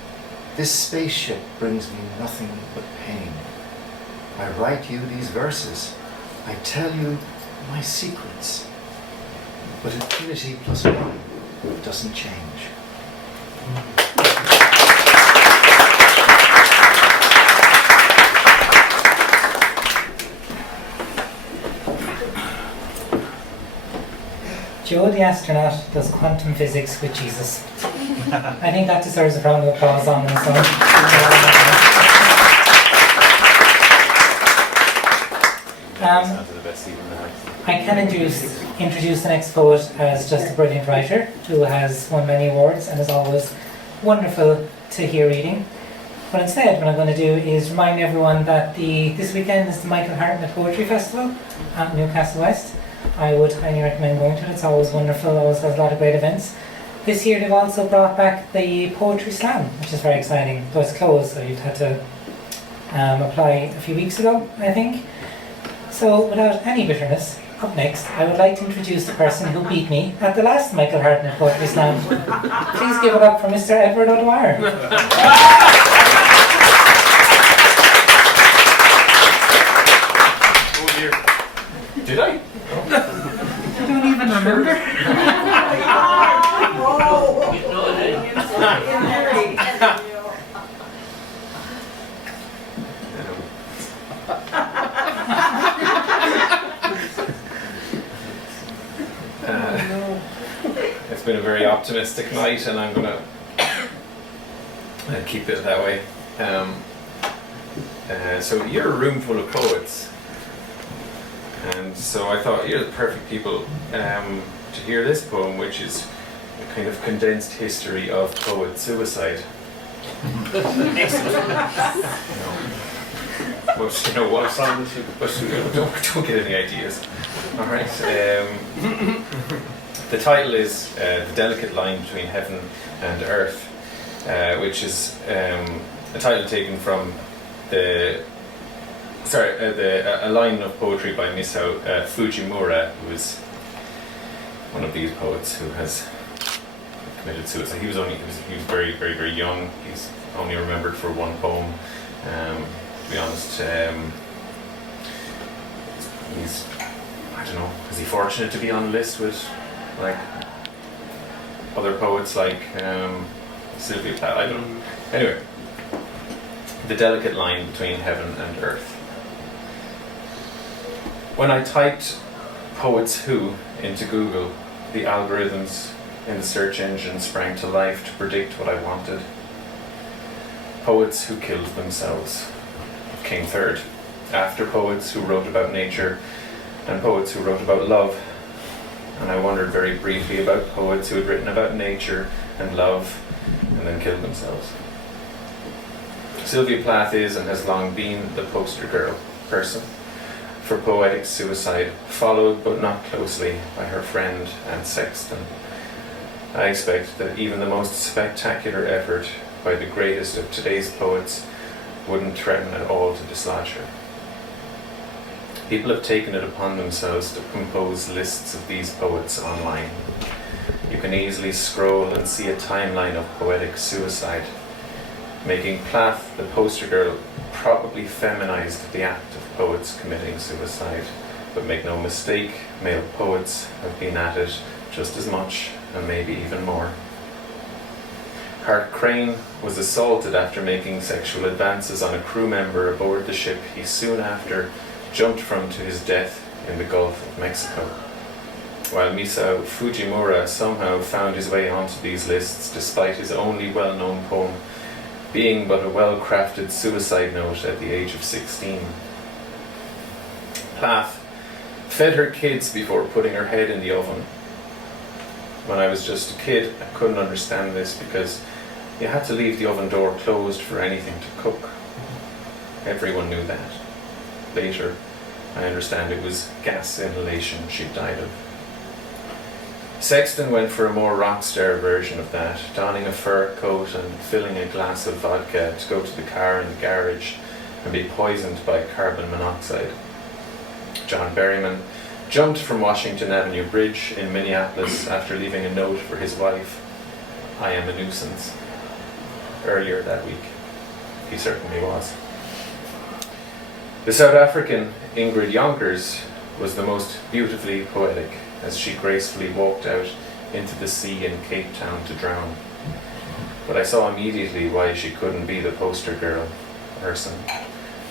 This spaceship brings me nothing but pain. I write you these verses. I tell you my secrets. But infinity plus one doesn't change. Joe the astronaut does quantum physics with Jesus. I think that deserves a round of applause on its own. I can introduce the next poet as just a brilliant writer who has won many awards and is always wonderful to hear reading. But instead, what I'm going to do is remind everyone that this weekend is the Michael Hartnett Poetry Festival at Newcastle West. I would highly recommend going to it. It's always wonderful, always has a lot of great events. This year they've also brought back the Poetry Slam, which is very exciting. Though it's closed, so you'd had to apply a few weeks ago, I think. So without any bitterness, up next I would like to introduce the person who beat me at the last Michael Hartnett Poetry Slam. Please give it up for Mr. Edward O'Dwyer. Oh dear. Did I? I don't even remember. It's been a very optimistic night, and I'm gonna keep it that way. So you're a room full of poets, and so I thought you're the perfect people to hear this poem, which is a kind of condensed history of poet suicide. But you know what? But don't get any ideas. All right. The title is The Delicate Line Between Heaven and Earth, which is a title taken from a line of poetry by Misao Fujimura, who is one of these poets who has committed suicide. He was very, very, very young. He's only remembered for one poem. To be honest, he's, I don't know, is he fortunate to be on a list with like other poets like Sylvia Plath? I don't know. Anyway, the delicate line between heaven and earth. When I typed Poets Who into Google, the algorithms in the search engine sprang to life to predict what I wanted. Poets who killed themselves came third, after poets who wrote about nature and poets who wrote about love. And I wondered very briefly about poets who had written about nature and love and then killed themselves. Sylvia Plath is and has long been the poster girl person for poetic suicide, followed but not closely by her friend and sexton. I expect that even the most spectacular effort by the greatest of today's poets wouldn't threaten at all to dislodge her. People have taken it upon themselves to compose lists of these poets online. You can easily scroll and see a timeline of poetic suicide. Making Plath the poster girl probably feminized the act of poets committing suicide, but make no mistake, male poets have been at it just as much and maybe even more. Hart Crane was assaulted after making sexual advances on a crew member aboard the ship he soon after jumped from to his death in the Gulf of Mexico. while Misao Fujimura somehow found his way onto these lists despite his only well-known poem being but a well-crafted suicide note at the age of 16. Plath fed her kids before putting her head in the oven. When I was just a kid, I couldn't understand this because you had to leave the oven door closed for anything to cook. Everyone knew that. Later, I understand it was gas inhalation she died of. Sexton went for a more rock star version of that, donning a fur coat and filling a glass of vodka to go to the car in the garage and be poisoned by carbon monoxide. John Berryman jumped from Washington Avenue Bridge in Minneapolis after leaving a note for his wife, "I am a nuisance." Earlier that week, he certainly was. The South African Ingrid Jonkers was the most beautifully poetic as she gracefully walked out into the sea in Cape Town to drown. But I saw immediately why she couldn't be the poster girl person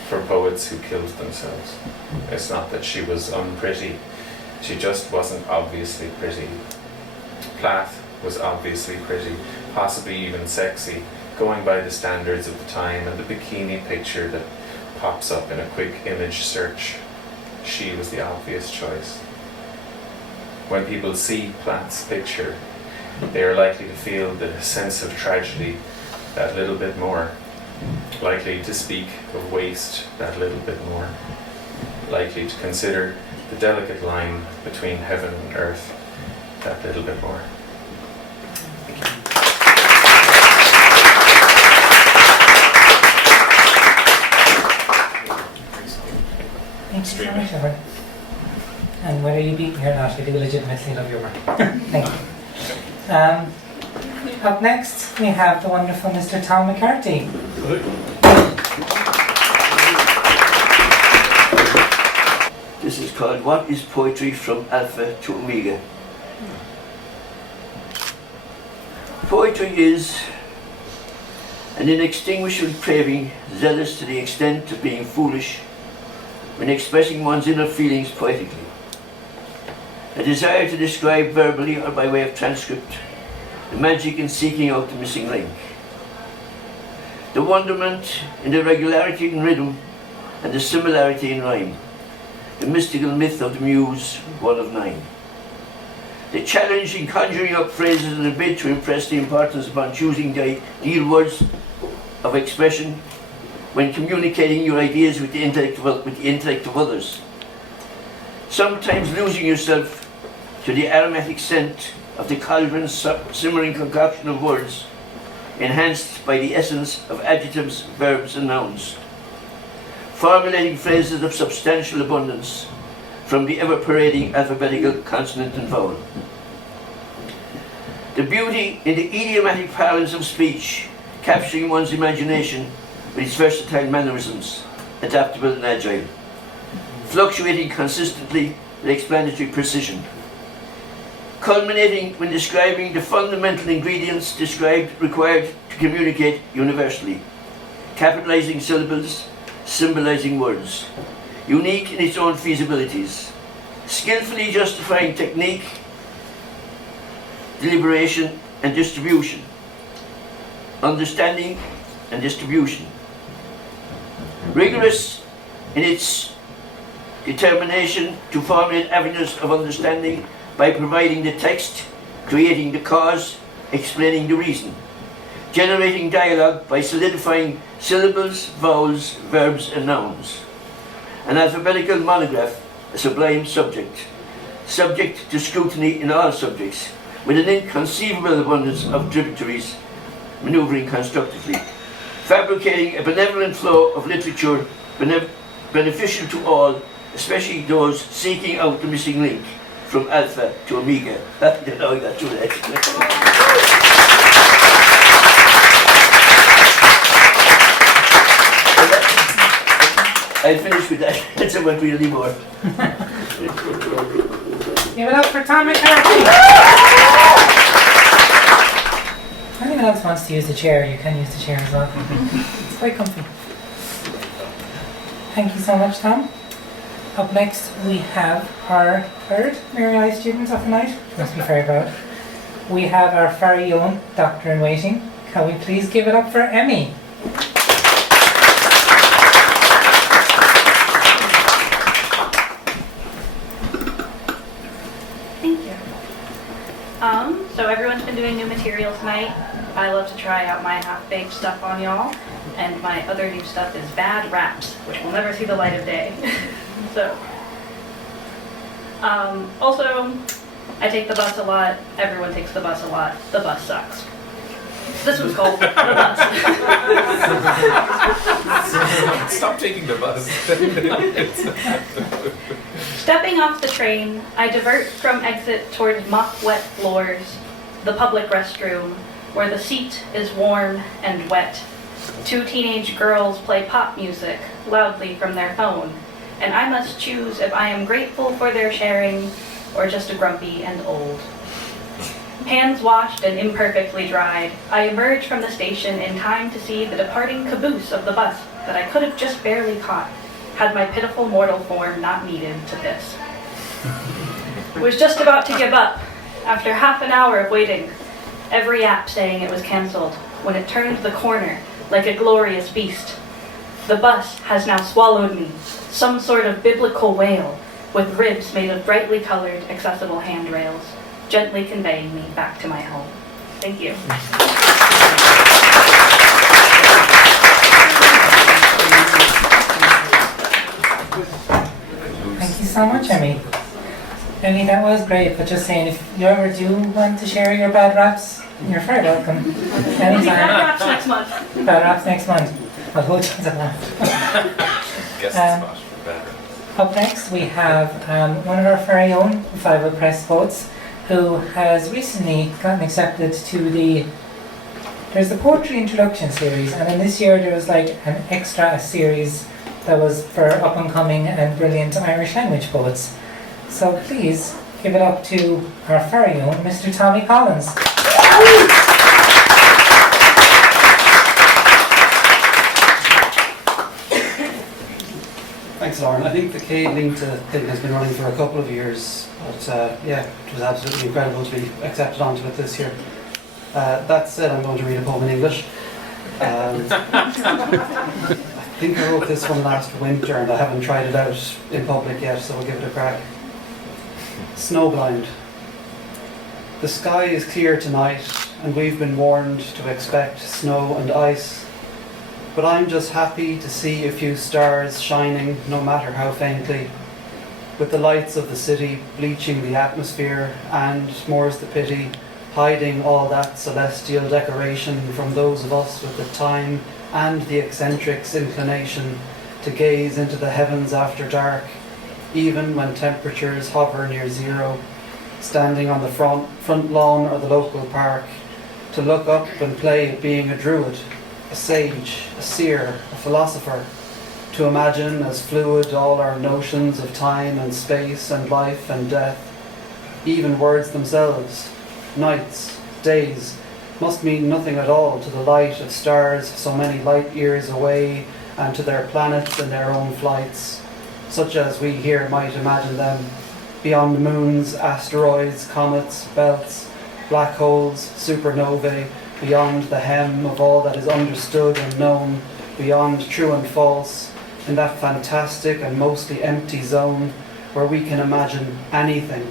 for poets who killed themselves. It's not that she was unpretty, she just wasn't obviously pretty. Plath was obviously pretty, possibly even sexy, going by the standards of the time and the bikini picture that pops up in a quick image search. She was the obvious choice. When people see Plath's picture, they are likely to feel the sense of tragedy that little bit more, likely to speak of waste that little bit more, likely to consider the delicate line between heaven and earth that little bit more. Thank you so much, Edward. And whether you beat me or not, I do legitimately love your work. Thank you. Up next, we have the wonderful Mr. Tom McCarthy. This is called What is Poetry from Alpha to Omega? Poetry is an inextinguishable craving, zealous to the extent of being foolish when expressing one's inner feelings poetically. A desire to describe verbally or by way of transcript the magic in seeking out the missing link. The wonderment in the regularity in rhythm and the similarity in rhyme. The mystical myth of the muse, one of nine. The challenge in conjuring up phrases in a bid to impress the importance upon choosing the ideal words of expression when communicating your ideas with the intellect of others. Sometimes losing yourself to the aromatic scent of the cauldron simmering concoction of words, enhanced by the essence of adjectives, verbs and nouns. Formulating phrases of substantial abundance from the ever-parading alphabetical consonant and vowel. The beauty in the idiomatic parlance of speech, capturing one's imagination with its versatile mannerisms, adaptable and agile, fluctuating consistently with explanatory precision, culminating when describing the fundamental ingredients required to communicate universally, capitalizing syllables, symbolizing words, unique in its own feasibilities, skillfully justifying technique, deliberation and distribution, understanding and distribution, rigorous in its determination to formulate avenues of understanding by providing the text, creating the cause, explaining the reason, generating dialogue by solidifying syllables, vowels, verbs and nouns. An alphabetical monograph, a sublime subject, subject to scrutiny in all subjects, with an inconceivable abundance of tributaries, manoeuvring constructively, fabricating a benevolent flow of literature beneficial to all, especially those seeking out the missing link from Alpha to Omega. I don't know, I got through that. I'll finish with that. That's a won't read anymore. Give it up for Tom McCarthy. If anyone else wants to use the chair, you can use the chair as well. It's quite comfy. Thank you so much, Tom. Up next, we have our third Mary I student of the night. Must be very proud. We have our very own doctor in waiting. Can we please give it up for Emmy? Thank you. So everyone's been doing new material tonight. I love to try out my half-baked stuff on y'all, and my other new stuff is bad raps, which will never see the light of day. So, also, I take the bus a lot. Everyone takes the bus a lot. The bus sucks. This one's called The Bus. Stop taking the bus. Stepping off the train, I divert from exit towards mock-wet floors, the public restroom, where the seat is warm and wet. Two teenage girls play pop music loudly from their phone, and I must choose if I am grateful for their sharing or just grumpy and old. Hands washed and imperfectly dried, I emerge from the station in time to see the departing caboose of the bus that I could have just barely caught, had my pitiful mortal form not needed to piss. Was just about to give up, after half an hour of waiting, every app saying it was cancelled, when it turned the corner like a glorious beast. The bus has now swallowed me, some sort of biblical whale, with ribs made of brightly colored, accessible handrails, gently conveying me back to my home. Thank you. Thank you so much, Emmy. Emmy, that was great, but just saying, if you ever do want to share your bad raps, you're very welcome. Anytime. Bad raps next month. Bad raps next month. I'll hold you to that. Guess the spot for bad raps. Up next, we have one of our very own Revival Press poets who has recently gotten accepted to there's the Poetry Introduction series, and in this year there was like an extra series that was for up-and-coming and brilliant Irish language poets. So please give it up to our very own Mr. Tommy Collins. Thanks, Lauren. I think the Cade Linta thing has been running for a couple of years, but yeah, it was absolutely incredible to be accepted onto it this year. That said, I'm going to read a poem in English. I think I wrote this one last winter and I haven't tried it out in public yet, so we'll give it a crack. Snowblind. The sky is clear tonight and we've been warned to expect snow and ice. But I'm just happy to see a few stars shining, no matter how faintly, with the lights of the city bleaching the atmosphere and, more's the pity, hiding all that celestial decoration from those of us with the time and the eccentric's inclination to gaze into the heavens after dark, even when temperatures hover near zero, standing on the front lawn or the local park, to look up and play at being a druid, a sage, a seer, a philosopher, to imagine as fluid all our notions of time and space and life and death, even words themselves, nights, days, must mean nothing at all to the light of stars so many light years away and to their planets and their own flights, such as we here might imagine them, beyond moons, asteroids, comets, belts, black holes, supernovae, beyond the hem of all that is understood and known, beyond true and false, in that fantastic and mostly empty zone where we can imagine anything.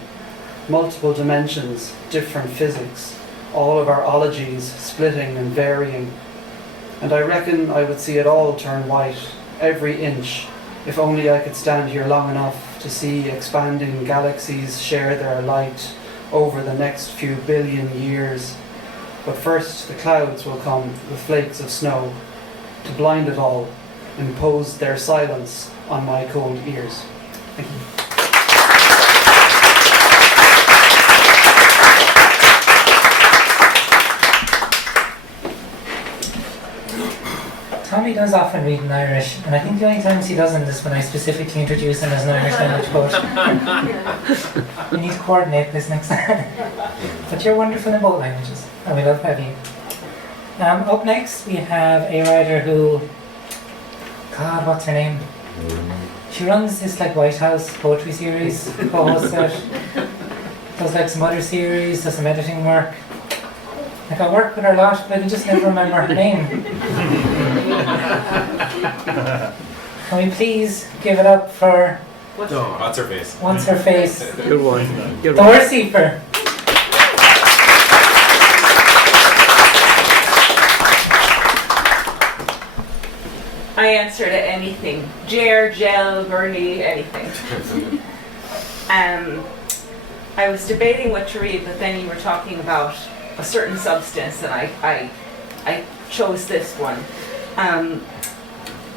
Multiple dimensions, different physics, all of our ologies splitting and varying. And I reckon I would see it all turn white, every inch, if only I could stand here long enough to see expanding galaxies share their light over the next few billion years. But first the clouds will come with flakes of snow to blind it all, impose their silence on my cold ears. Thank you. Tommy does often read in Irish, and I think the only times he doesn't is when I specifically introduce him as an Irish language poet. We need to coordinate this next time. But you're wonderful in both languages, and we love having you. Up next, we have a writer who, God, what's her name? She runs this like White House poetry series, co-hosts it, does like some other series, does some editing work. Like I work with her a lot, but I can just never remember her name. Can we please give it up for What's her face? What's her face? Good one. Good Door Seeper. I answer to anything. Jer, gel, Bernie, anything. I was debating what to read, but then you were talking about a certain substance, and I chose this one.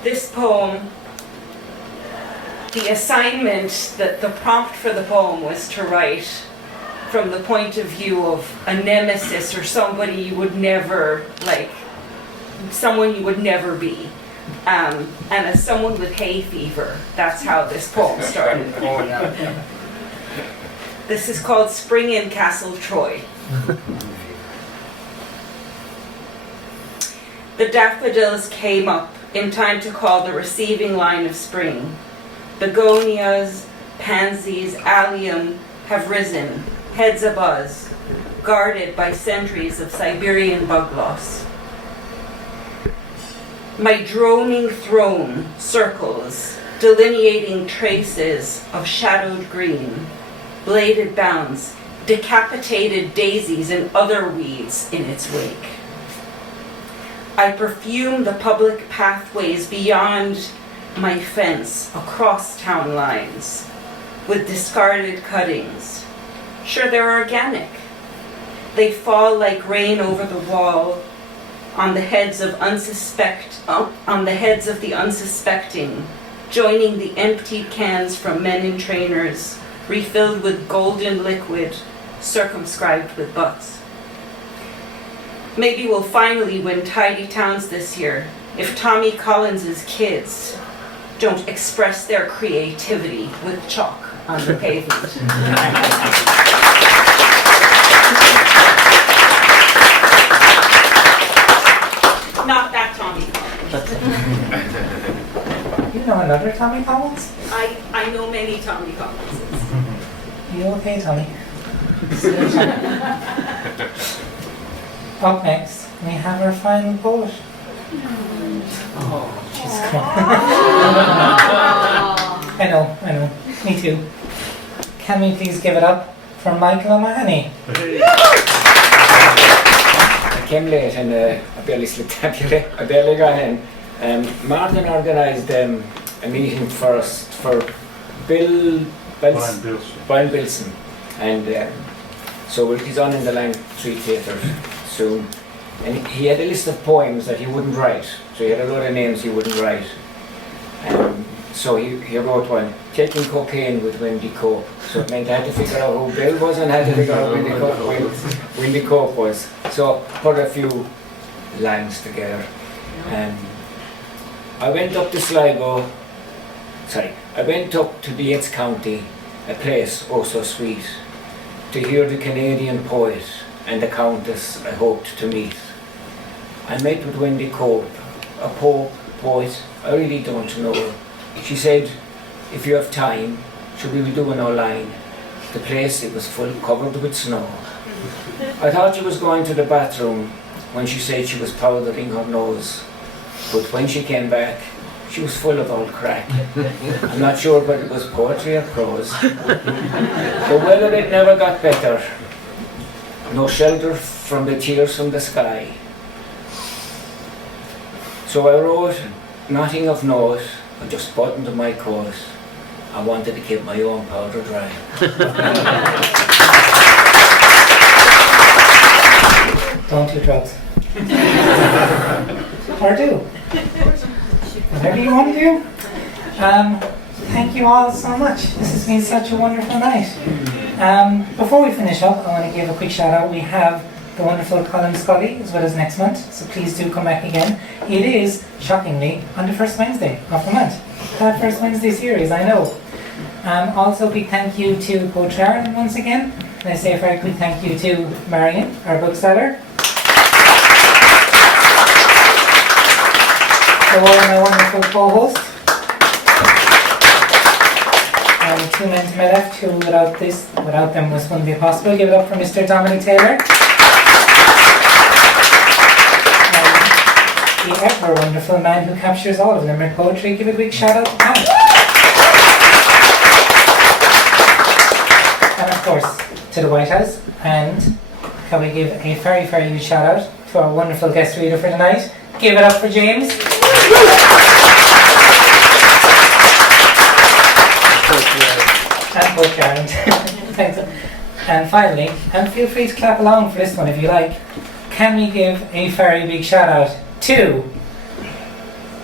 This poem, the assignment, the prompt for the poem was to write from the point of view of a nemesis or somebody you would never, like, someone you would never be. And as someone with hay fever, that's how this poem started. This is called Spring in Castle Troy. The daffodils came up in time to call the receiving line of spring. Begonias, pansies, allium have risen, heads abuzz, guarded by centuries of Siberian bug loss. My droning throne circles, delineating traces of shadowed green, bladed bounds, decapitated daisies and other weeds in its wake. I perfume the public pathways beyond my fence across town lines with discarded cuttings. Sure, they're organic. They fall like rain over the wall on the heads of the unsuspecting, joining the emptied cans from men in trainers, refilled with golden liquid, circumscribed with butts. Maybe we'll finally win tidy towns this year if Tommy Collins's kids don't express their creativity with chalk on the pavement. Not that Tommy Collins. You know another Tommy Collins? I know many Tommy Collinses. You okay, Tommy? Up next, we have our final poet. Oh, jeez, come on. I know. Me too. Can we please give it up for Michael O'Mahony? I came late and I barely slipped up here. I barely got in. Martin organised a meeting first for Brian Bilson. And so he's on in the Lang Street Theatre soon. And he had a list of poems that he wouldn't write. So he had a lot of names he wouldn't write. So he wrote one, Taking Cocaine with Wendy Cope. So it meant I had to figure out who Bill was and I had to figure out who Wendy Cope was. So put a few lines together. I went up to Sligo, I went up to Yates County, a place oh so sweet, to hear the Canadian poet and the countess I hoped to meet. I met with Wendy Cope, a poet, I really don't know her. She said, if you have time, should we be doing our line? The place, it was full, covered with snow. I thought she was going to the bathroom when she said she was powdering her nose. But when she came back, she was full of old crack. I'm not sure whether it was poetry or prose. But whether it never got better. No shelter from the tears from the sky. So I wrote nothing of note, I just buttoned my coat. I wanted to keep my own powder dry. Don't do drugs. Or do. Whatever you want to do. Thank you all so much. This has been such a wonderful night. Before we finish up, I want to give a quick shout out. We have the wonderful Colin Scully as well as next month, so please do come back again. It is, shockingly, on the first Wednesday of the month. That first Wednesday series, I know. Also, a big thank you to Poetry Ireland once again. And I say a very quick thank you to Marion, our bookseller. To all my wonderful co-hosts. two men to my left who without them this wouldn't be possible. Give it up for Mr. Dominic Taylor. And the ever wonderful man who captures all of Limerick poetry. Give a big shout out to Pat. And of course to the White House. And can we give a very, very huge shout out to our wonderful guest reader for tonight. Give it up for James. And Coach Aaron. Thanks. And finally, and feel free to clap along for this one if you like, can we give a very big shout out to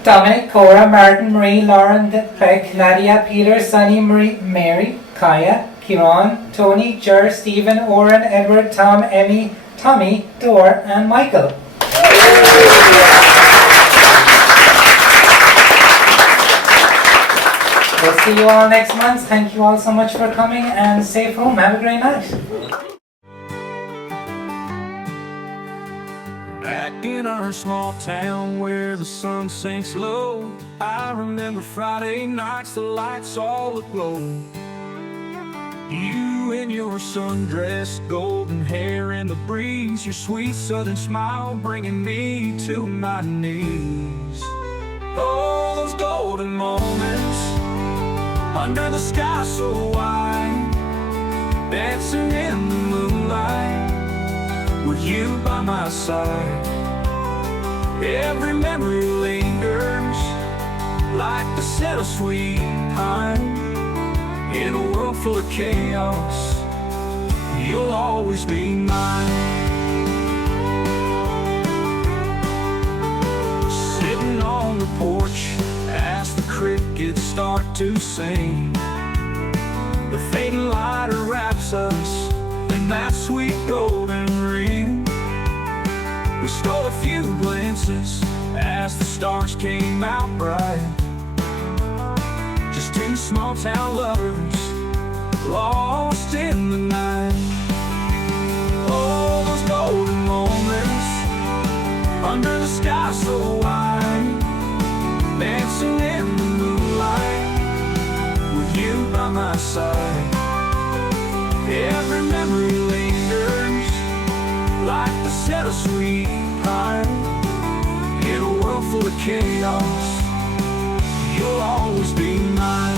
Dominic, Cora, Martin, Marie, Lauren, Beck, Nadia, Peter, Sunny, Marie, Mary, Kaya, Kieran, Tony, Ger, Stephen, Oren, Edward, Tom, Emmy, Tommy, Dor, and Michael. We'll see you all next month. Thank you all so much for coming and safe home. Have a great night. Back in our small town where the sun sinks low, I remember Friday nights, the lights all aglow. You in your sundress, golden hair in the breeze, your sweet southern smile bringing me to my knees. Oh, those golden moments under the sky so wide, dancing in the moonlight with you by my side. Every memory lingers like the scent of sweet pine. In a world full of chaos, you'll always be mine. Sitting on the porch as the crickets start to sing, the fading light wraps us in that sweet golden ring. We stole a few glances as the stars came out bright, just two small town lovers lost in the night. Oh, those golden moments under the sky so wide, dancing in the moonlight with you by my side. Every memory lingers like the scent of sweet pine. In a world full of chaos, you'll always be mine.